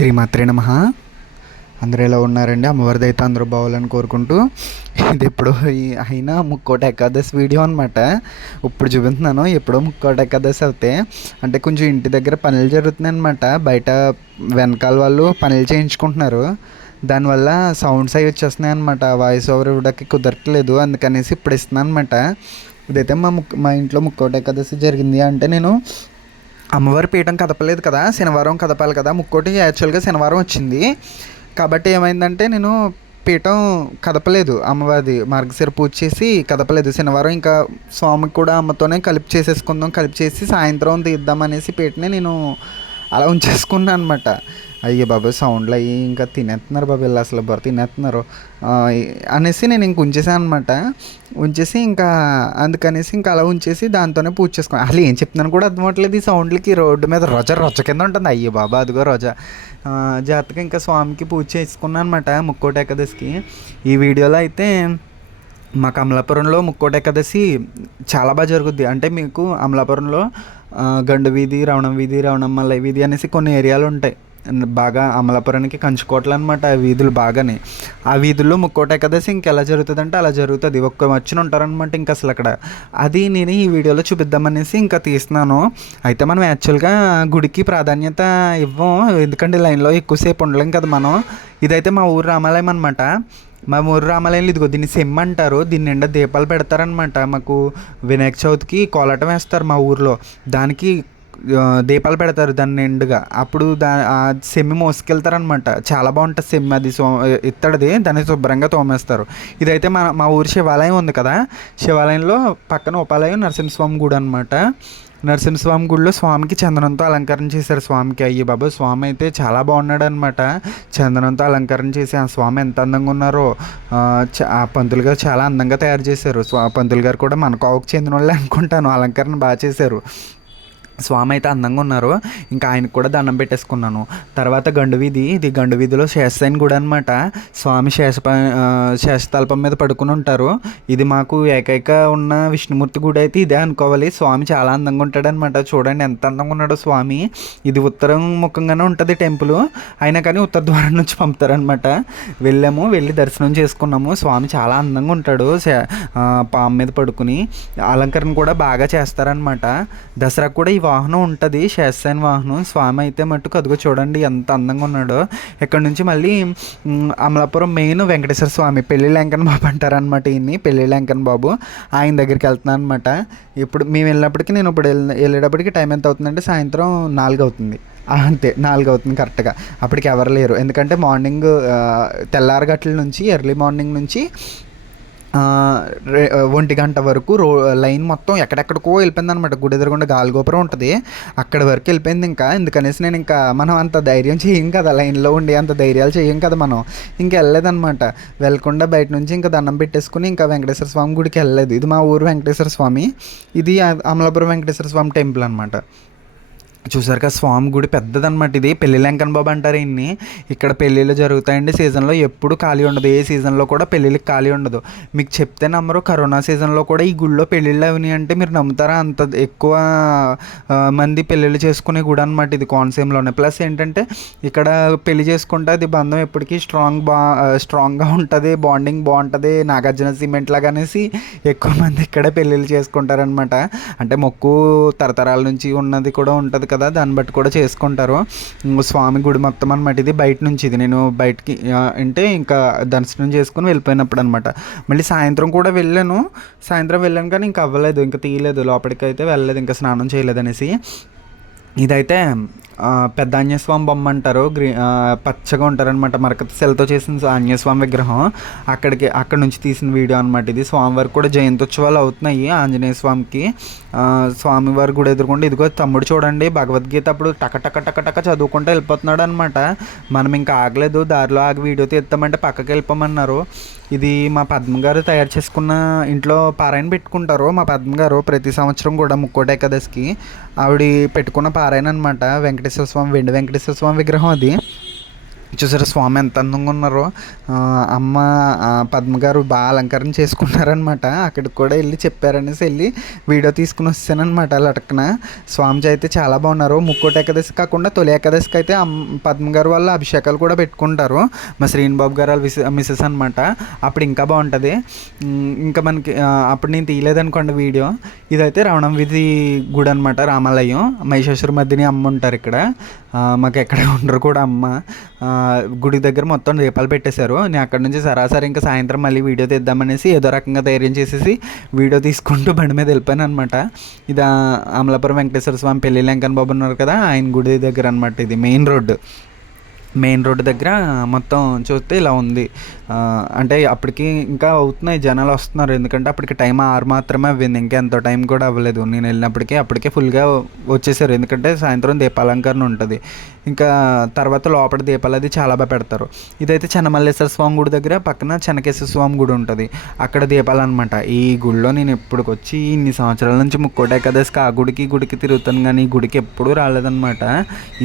శ్రీమాత్రే నమః. అందరూ ఎలా ఉన్నారండి? అమ్మవారిది అయితే అందరూ బాగోవాలని కోరుకుంటూ, ఇది ఎప్పుడో అయినా ముక్కోటి ఏకాదశి వీడియో అనమాట. ఇప్పుడు చూపిస్తున్నాను. ఎప్పుడో ముక్కోటి ఏకాదశి అవుతే అంటే కొంచెం ఇంటి దగ్గర పనులు జరుగుతున్నాయి అనమాట. బయట వెనకాల వాళ్ళు పనులు చేయించుకుంటున్నారు. దానివల్ల సౌండ్స్ అవి వచ్చేస్తున్నాయి అనమాట. వాయిస్ ఓవర్ ఇవ్వడానికి కుదరట్లేదు. అందుకనేసి ఇప్పుడు ఇస్తున్నాను అనమాట. ఇదైతే మా ఇంట్లో ముక్కోటి ఏకాదశి జరిగింది. అంటే నేను అమ్మవారి పీఠం కదపలేదు కదా, శనివారం కదపాలి కదా. ముక్కోటి యాక్చువల్గా శనివారం వచ్చింది కాబట్టి ఏమైందంటే నేను పీఠం కదపలేదు. అమ్మవారిది మార్గశిర పూజ చేసి కదపలేదు శనివారం. ఇంకా స్వామికి కూడా అమ్మతోనే కలిపి చేసి సాయంత్రం తీద్దామనేసి పీటని నేను అలా ఉంచేసుకున్నాను అనమాట. అయ్యే బాబు సౌండ్లు అయ్యి ఇంకా తినేస్తున్నారు బాబు, వీళ్ళు అసలు బొర తినేస్తున్నారు అనేసి నేను ఇంక ఉంచేసాను అనమాట. ఉంచేసి ఇంకా అందుకనేసి ఇంకా అలా ఉంచేసి దాంతోనే పూజ చేసుకున్నాను. అసలు ఏం చెప్తున్నాను కూడా అర్థం అవ్వట్లేదు. ఈ సౌండ్లకి రోడ్డు మీద రొజ కింద ఉంటుంది. అయ్యే బాబా అదిగో రోజా జాగ్రత్తగా ఇంకా స్వామికి పూజ చేసుకున్నాను అనమాట ముక్కోటి ఏకాదశికి. ఈ వీడియోలో అయితే మా అమలాపురంలో ముక్కోటి ఏకాదశి చాలా బాగా జరుగుద్ది. అంటే మీకు అమలాపురంలో గండు వీధి, రవణం వీధి, రవణమ్మల వీధి అనేసి కొన్ని ఏరియాలు ఉంటాయి బాగా. అమలాపురానికి కంచుకోటలు అనమాట ఆ వీధులు బాగానే. ఆ వీధుల్లో ముక్కోటి ఏకాదశి ఇంకెలా జరుగుతుంది అంటే అలా జరుగుతుంది. ఒక్క మచ్చున ఉంటారనమాట ఇంకా అసలు అక్కడ. అది నేను ఈ వీడియోలో చూపిద్దామనేసి ఇంకా తీస్తున్నాను. అయితే మనం యాక్చువల్గా గుడికి ప్రాధాన్యత ఇవ్వం, ఎందుకంటే లైన్లో ఎక్కువసేపు ఉండలేం కదా మనం. ఇదైతే మా ఊరు రామాలయం అనమాట. మా ఊరు రామాలయంలో ఇదిగో దీన్ని సెమ్ అంటారు. దీని నిండా దీపాలు పెడతారనమాట. మాకు వినాయక చవితికి కోలాటం వేస్తారు మా ఊర్లో. దానికి దీపాలు పెడతారు దాన్ని నిండుగా. అప్పుడు ఆ సెమ్మి మోసుకెళ్తారనమాట. చాలా బాగుంటుంది సెమ్మి. అది ఇత్తడిది, దాన్ని శుభ్రంగా తోమేస్తారు. ఇదైతే మా ఊరి శివాలయం ఉంది కదా, శివాలయంలో పక్కన ఉపాలయం నరసింహస్వామి గుడి అనమాట. నరసింహస్వామి గుడిలో స్వామికి చందనంతో అలంకరణ చేశారు స్వామికి. అయ్యి బాబు స్వామి అయితే చాలా బాగున్నాడు అనమాట. చందనంతో అలంకరణ చేసి ఆ స్వామి ఎంత అందంగా ఉన్నారో ఆ పంతులు గారు చాలా అందంగా తయారు చేశారు. పంతులు గారు కూడా మన కోవకు చెందిన వాళ్ళే అనుకుంటాను. అలంకరణ బాగా చేశారు. స్వామి అయితే అందంగా ఉన్నారు. ఇంకా ఆయనకు కూడా దండం పెట్టేసుకున్నాను. తర్వాత గండు వీధి, ఇది గండు వీధిలో శేషసాయిని గుడి అనమాట. స్వామి శేషతల్పం మీద పడుకుని ఉంటారు. ఇది మాకు ఏకైక ఉన్న విష్ణుమూర్తి గుడి అయితే ఇదే అనుకోవాలి. స్వామి చాలా అందంగా ఉంటాడనమాట. చూడండి ఎంత అందంగా ఉన్నాడో స్వామి. ఇది ఉత్తరం ముఖంగానే ఉంటుంది టెంపుల్, అయినా కానీ ఉత్తర ద్వారం నుంచి పంపుతారనమాట. వెళ్ళి దర్శనం చేసుకున్నాము. స్వామి చాలా అందంగా ఉంటాడు పాము మీద పడుకుని. అలంకరణ కూడా బాగా చేస్తారనమాట. దసరా కూడా ఈ వాహనం ఉంటుంది, శేషసాయిని వాహనం. స్వామి అయితే మట్టుకు అదిగో చూడండి ఎంత అందంగా ఉన్నాడో. ఇక్కడ నుంచి మళ్ళీ అమలాపురం మెయిన్ వెంకటేశ్వర స్వామి, పెళ్ళి వెంకన్న బాబు అంటారనమాట. ఈయన్ని పెళ్ళి వెంకన్న బాబు, ఆయన దగ్గరికి వెళ్తున్నాను అనమాట. ఇప్పుడు మేము వెళ్ళినప్పటికీ, నేను ఇప్పుడు వెళ్ళేటప్పటికి టైం ఎంత అవుతుందంటే సాయంత్రం 4 అవుతుంది. అంతే 4 అవుతుంది కరెక్ట్గా. అప్పటికి ఎవరు లేరు, ఎందుకంటే మార్నింగ్ తెల్లారగట్ల నుంచి ఎర్లీ మార్నింగ్ నుంచి 1 గంట వరకు లైన్ మొత్తం ఎక్కడెక్కడికో వెళ్ళిపోయింది అనమాట. గుడి ఎదురుగుండా గాలిగోపురం ఉంటుంది, అక్కడి వరకు వెళ్ళిపోయింది. ఎందుకనేసి నేను మనం అంత ధైర్యం చేయం కదా, లైన్లో ఉండి అంత ధైర్యాలు చేయం కదా మనం. ఇంకా వెళ్ళలేదన్నమాట. వెళ్ళకుండా బయట నుంచి ఇంకా దండం పెట్టేసుకుని ఇంకా వెంకటేశ్వర స్వామి గుడికి వెళ్ళలేదు. ఇది మా ఊరు వెంకటేశ్వర స్వామి. ఇది అమలాపురం వెంకటేశ్వర స్వామి టెంపుల్ అనమాట. చూసారు కదా స్వామి గుడి పెద్దదన్నమాట. ఇది పెళ్ళి వెంకన్న బాబు అంటారు ఇన్ని. ఇక్కడ పెళ్ళిళ్ళు జరుగుతాయండి సీజన్లో, ఎప్పుడు ఖాళీ ఉండదు. ఏ సీజన్లో కూడా పెళ్ళిళ్ళకి ఖాళీ ఉండదు. మీకు చెప్తే నమ్మరు, కరోనా సీజన్లో కూడా ఈ గుడిలో పెళ్ళిళ్ళు అవినాయి అంటే మీరు నమ్ముతారా? అంత ఎక్కువ మంది పెళ్ళిళ్ళు చేసుకునే గుడి అనమాట ఇది కోనసీమలోనే. ప్లస్ ఏంటంటే ఇక్కడ పెళ్లి చేసుకుంటే అది బంధం ఎప్పటికీ స్ట్రాంగ్గా ఉంటుంది, బాండింగ్ బాగుంటుంది. నాగార్జున సిమెంట్ లాగా అనేసి ఎక్కువ మంది ఇక్కడే పెళ్ళిళ్ళు చేసుకుంటారనమాట. అంటే మొక్కు తరతరాల నుంచి ఉన్నది కూడా ఉంటుంది కదా, దాన్ని బట్టి కూడా చేసుకుంటారు. స్వామి గుడి మొత్తం అనమాట. ఇది బయట నుంచి, ఇది నేను బయటికి అంటే ఇంకా దర్శనం చేసుకుని వెళ్ళిపోయినప్పుడు అనమాట. మళ్ళీ సాయంత్రం కూడా వెళ్ళాను కానీ ఇంకా అవ్వలేదు, ఇంకా తీయలేదు, లోపలికి అయితే వెళ్ళలేదు, ఇంకా స్నానం చేయలేదు అనేసి. ఇదైతే పెద్ద ఆంజనేయస్వామి బొమ్మ అంటారు. పచ్చగా ఉంటారనమాట. మరకత శిలతో చేసిన ఆంజనేయస్వామి విగ్రహం. అక్కడ నుంచి తీసిన వీడియో అనమాట ఇది. స్వామివారికి కూడా జయంతోత్సవాలు అవుతున్నాయి ఆంజనేయ స్వామికి. స్వామివారి గుడి ఎదురుకుండా ఇదిగో తమ్ముడు చూడండి భగవద్గీత అప్పుడు టక చదువుకుంటూ వెళ్ళిపోతున్నాడు అనమాట. మనం ఇంకా ఆగలేదు, దారిలో ఆగి వీడియో తీస్తామంటే పక్కకి వెళ్ళిపోమన్నారు. ఇది మా పద్మ గారు తయారు చేసుకున్న, ఇంట్లో పారాయణ పెట్టుకుంటారు మా పద్మ గారు ప్రతి సంవత్సరం కూడా ముక్కోటి ఏకాదశికి. ఆవిడ పెట్టుకున్న పారాయణ అనమాట. వెంకటేశ్వర స్వామి, వెండి వెంకటేశ్వర స్వామి విగ్రహం అది. చూసారా స్వామి ఎంత అందంగా ఉన్నారో. అమ్మ పద్మ గారు బాగా అలంకరణ చేసుకున్నారనమాట. అక్కడికి కూడా వెళ్ళి చెప్పారనేసి వెళ్ళి వీడియో తీసుకుని వస్తానమాట. లటక్కన స్వామిజీ అయితే చాలా బాగున్నారు. ముక్కోటి ఏకాదశి కాకుండా తొలి ఏకాదశికి అయితే పద్మ గారు వాళ్ళ అభిషేకాలు కూడా పెట్టుకుంటారు. మా శ్రీనిబాబు గారు వాళ్ళ మిస్సెస్ అనమాట. అప్పుడు ఇంకా బాగుంటుంది. ఇంకా మనకి అప్పుడు నేను తీయలేదనుకోండి వీడియో. ఇదైతే రవణం వీధి గుడి అనమాట, రామాలయం. మహిషాసుర మధ్యని అమ్మ ఉంటారు ఇక్కడ. మాకు ఎక్కడ ఉండరు కూడా అమ్మ. గుడి దగ్గర మొత్తం దీపాలు పెట్టేశారు. నేను అక్కడ నుంచి సరాసరి ఇంకా సాయంత్రం మళ్ళీ వీడియో తీద్దామనేసి ఏదో రకంగా ధైర్యం చేసేసి వీడియో తీసుకుంటూ బండి మీద వెళ్ళిపోయాను అనమాట. ఇది అమలాపురం వెంకటేశ్వర స్వామి పెళ్లి లంకన్ బాబు ఉన్నారు కదా, ఆయన గుడి దగ్గర అనమాట. ఇది మెయిన్ రోడ్డు దగ్గర మొత్తం చూస్తే ఇలా ఉంది. అంటే అప్పటికి ఇంకా అవుతున్నాయి, జనాలు వస్తున్నారు. ఎందుకంటే అప్పటికి టైం 6 మాత్రమే అవ్వింది, ఇంకా ఎంతో టైం కూడా అవ్వలేదు. నేను వెళ్ళినప్పటికీ అప్పటికే ఫుల్గా వచ్చేసారు. ఎందుకంటే సాయంత్రం దీపాలంకరణ ఉంటుంది. ఇంకా తర్వాత లోపల దీపాలు అది చాలా బాగా పెడతారు. ఇదైతే చెన్నమల్లేశ్వర స్వామి గుడి దగ్గర పక్కన చెన్నకేశ్వర స్వామి గుడి ఉంటుంది, అక్కడ దీపాలు అనమాట. ఈ గుడిలో నేను ఎప్పటికి వచ్చి ఇన్ని సంవత్సరాల నుంచి ముక్కోటి ఏకాదశికి ఆ గుడికి తిరుగుతాను, కానీ ఈ గుడికి ఎప్పుడూ రాలేదన్నమాట.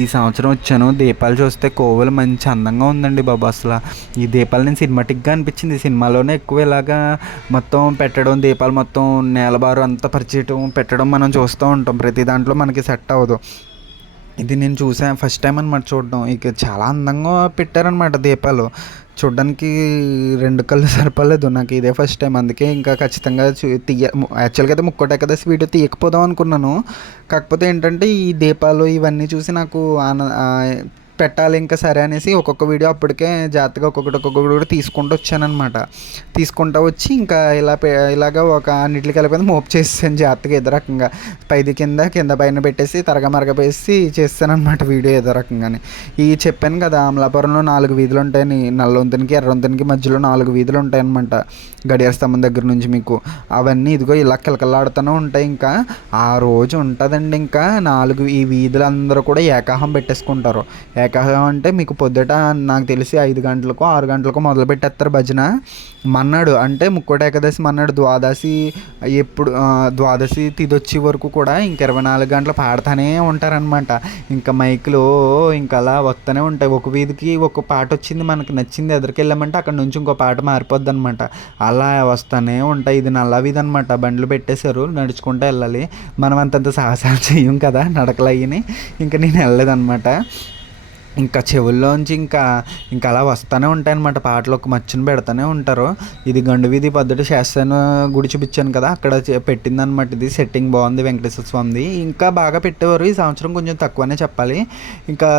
ఈ సంవత్సరం వచ్చాను. దీపాలు చూస్తే కోవలు మంచి అందంగా ఉందండి బాబు. అసలు ఈ దీపాలు నేను సినిమాటిక్గా అనిపించింది. సినిమాలోనే ఎక్కువ ఇలాగా మొత్తం పెట్టడం, దీపాలు మొత్తం నేలబారు అంతా పరిచేయటం పెట్టడం మనం చూస్తూ ఉంటాం. ప్రతి దాంట్లో మనకి సెట్ అవ్వదు. ఇది నేను చూసాను ఫస్ట్ టైం అనమాట చూడడం. ఇక చాలా అందంగా పెట్టారనమాట దీపాలు. చూడ్డానికి 2 కళ్ళు సరిపోలేదు నాకు. ఇదే ఫస్ట్ టైం. అందుకే ఇంకా ఖచ్చితంగా యాక్చువల్గా అయితే ముక్కోటి ఏకాదశి వీడియో తీయకపోదాం అనుకున్నాను. కాకపోతే ఏంటంటే ఈ దీపాలు ఇవన్నీ చూసి నాకు పెట్టాలి ఇంకా సరే అనేసి ఒక్కొక్క వీడియో అప్పటికే జాగ్రత్తగా ఒక్కొక్కటి తీసుకుంటూ వచ్చానమాట. తీసుకుంటూ వచ్చి ఇంకా ఇలాగ ఒక అన్నిటికి వెళ్ళిపోయింది మోపు చేసాను జాగ్రత్తగా ఏదో రకంగా. పైది కింద పైన పెట్టేసి మరగపేసి చేస్తానమాట వీడియో ఏదో రకంగానే. ఈ చెప్పాను కదా అమలాపురంలో 4 వీధులు ఉంటాయని, నల్లొంతునికి ఎర్రొంతునికి మధ్యలో 4 వీధులు ఉంటాయన్నమాట గడియార స్తంభం దగ్గర నుంచి మీకు. అవన్నీ ఇదిగో ఇలా కిలకలాడుతూనే ఉంటాయి. ఇంకా ఆ రోజు ఉంటుందండి. ఇంకా 4 ఈ వీధులందరూ కూడా ఏకాహం పెట్టేసుకుంటారు. ఏకాహం అంటే మీకు పొద్దుట నాకు తెలిసి 5 గంటలకో 6 గంటలకో మొదలు పెట్టేస్తారు భజన. మన్నాడు అంటే ముక్కోటి ఏకాదశి మన్నాడు ద్వాదశి తిథి వచ్చే వరకు కూడా ఇంక 24 గంటలు పాడుతూనే ఉంటారనమాట. ఇంకా మైకులు ఇంకా అలా వస్తూనే ఉంటాయి. ఒక వీధికి ఒక పాట వచ్చింది మనకు నచ్చింది, ఎదురుకి వెళ్ళామంటే అక్కడ నుంచి ఇంకో పాట మారిపోద్ది అనమాట. అలా వస్తూనే ఉంటాయి. ఇది నల్ల వీధి అనమాట. బండ్లు పెట్టేశారు, నడుచుకుంటూ వెళ్ళాలి. మనం అంతంత సాహసాలు చెయ్యం కదా నడకలు అయ్యి. ఇంకా నేను వెళ్ళలేదన్నమాట. ఇంకా చెవుల్లోంచి ఇంకా అలా వస్తూనే ఉంటాయన్నమాట పాటలు. ఒక మచ్చును పెడతానే ఉంటారు. ఇది గండు వీధి పద్ధతి శాస్త్రాన్ని గుడి చూపించాను కదా, అక్కడ పెట్టిందనమాట. ఇది సెట్టింగ్ బాగుంది వెంకటేశ్వర స్వామిది. ఇంకా బాగా పెట్టేవారు. ఈ సంవత్సరం కొంచెం తక్కువనే చెప్పాలి. ఇంకా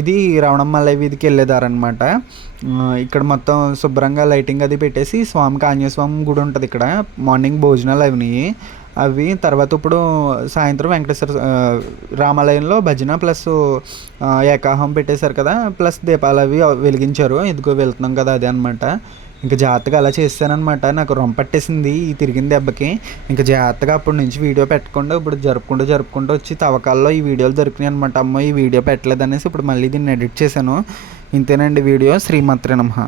ఇది రవణమల్లయ్య వీధికి వెళ్ళేదారనమాట. ఇక్కడ మొత్తం శుభ్రంగా లైటింగ్ అది పెట్టేసి స్వామికి ఆంజనేయ స్వామి గుడి ఉంటుంది ఇక్కడ. మార్నింగ్ భోజనాలు అవి తర్వాత ఇప్పుడు సాయంత్రం వెంకటేశ్వర రామాలయంలో భజన ప్లస్ ఏకాహం పెట్టేశారు కదా, ప్లస్ దీపాలు అవి వెలిగించారు. ఇదిగో వెళ్తున్నాం కదా అదే అనమాట. ఇంకా జాగ్రత్తగా అలా చేస్తానమాట. నాకు రొంపట్టేసింది ఈ తిరిగిన దెబ్బకి. ఇంకా జాగ్రత్తగా అప్పటి నుంచి వీడియో పెట్టకుండా ఇప్పుడు జరుపుకుంటూ వచ్చి తవ్వకాల్లో ఈ వీడియోలు దొరికినాయి అనమాట. అమ్మో ఈ వీడియో పెట్టలేదు అనేసి ఇప్పుడు మళ్ళీ దీన్ని ఎడిట్ చేశాను. ఇంతేనండి వీడియో. శ్రీమాత్రే నమః.